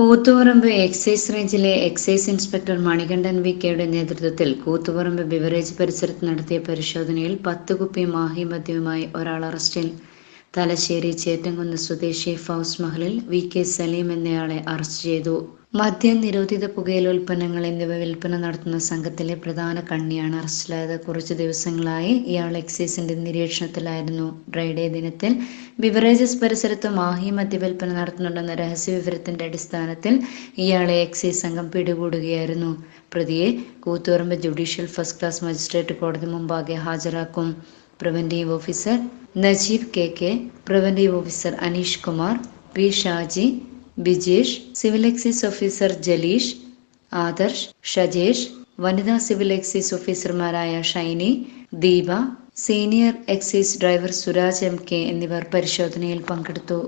Koothuparamba excise റേഞ്ചിലെ excise inspector Manikandan V കെയുടെ നേതൃത്വത്തിൽ കൂത്തുപറമ്പ് ബിവറേജ് പരിസരത്ത് നടത്തിയ പരിശോധനയിൽ പത്ത് കുപ്പി മാഹി മദ്യവുമായി ഒരാൾ അറസ്റ്റിൽ. തലശ്ശേരി ചേറ്റംകുന്ന് സ്വദേശി ഫൗസ് മഹലിൽ വി കെ സലീം എന്നയാളെ അറസ്റ്റ് ചെയ്തു. മദ്യം നിരോധിത പുകയില ഉൽപ്പന്നങ്ങൾ എന്നിവ വിൽപ്പന നടത്തുന്ന സംഘത്തിലെ പ്രധാന കണ്ണിയാണ് അറസ്റ്റിലായത്. കുറച്ചു ദിവസങ്ങളായി ഇയാൾ എക്സൈസിന്റെ നിരീക്ഷണത്തിലായിരുന്നു. ഡ്രൈഡേ ദിനത്തിൽ ബിവറേജസ് പരിസരത്ത് മാഹി മദ്യവിൽപ്പന നടത്തുന്നുണ്ടെന്ന രഹസ്യ വിവരത്തിന്റെ അടിസ്ഥാനത്തിൽ ഇയാളെ എക്സൈസ് സംഘം പിടികൂടുകയായിരുന്നു. പ്രതിയെ Koothuparamba judicial first class magistrate കോടതി മുമ്പാകെ ഹാജരാക്കും. Preventive officer Najeeb K K preventive officer Aneesh Kumar P Shaji Bijesh civil excise officer Jaleesh Adarsh Shajesh വനിതാ സിവിൽ എക്സൈസ് ഓഫീസർമാരായ Shiny Deepa senior excise driver Suraj M K എന്നിവർ പരിശോധനയിൽ പങ്കെടുത്തു.